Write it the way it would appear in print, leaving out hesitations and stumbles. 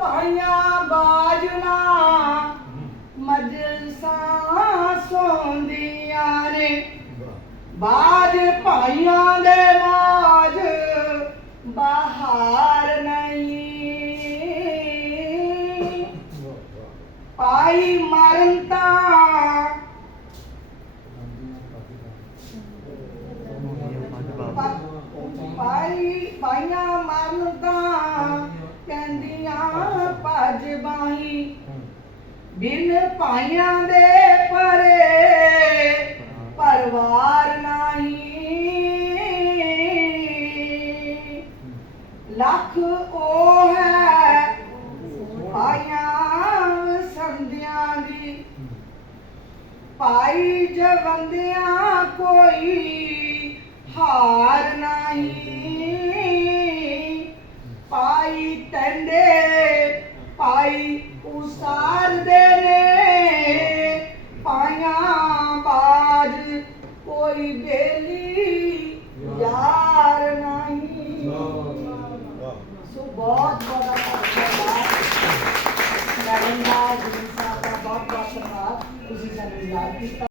ਪਾਈਆਂ ਬਾਜਣਾ ਮਜਲਸਾਂ ਸੌਂਦੀਆਂ ਨੇ ਬਾਜ ਭਾਈਆਂ ਦੇ ਮਾਜ ਬਾਹਰ ਨਹੀਂ ਪਾਈ ਮਰਨ ਤਾਂ ਪਾਈਆਂ ਮਰਨ ਤਾਂ ਕਹਿੰਦੀਆਂ ਭੱਜ ਬਾਹੀ ਬਿਨ ਭਾਈਆਂ ਦੇ ਪਰੇ ਪਰਵਾਰ ਨਹੀਂ ਲੱਖ ਉਹ ਹੈ ਭਾਈਆਂ ਸੰਧਿਆਂ ਦੀ ਭਾਈ ਜਵੰਦਿਆਂ ਕੋਈ ਹਾਰ ਨਹੀਂ ਭਾਈ ਟੰਡੇ ਭਾਈ ਉਸਾਰਦੇ ਨੇ ਪਾਈਆਂ ਬਾਜ ਕੋਈ ਬੇਲੀ ਯਾਰ ਨਹੀਂ ਸੋ ਬਹੁਤ ਬਹੁਤ ਧੰਨਵਾਦ ਮੈਡਮ ਦਾ ਜੀ ਸਾਹਿਬ ਦਾ ਬਹੁਤ ਬਹੁਤ ਧੰਨਵਾਦ ਤੁਸੀਂ ਸਾਨੂੰ ਯਾਦ ਕੀਤਾ।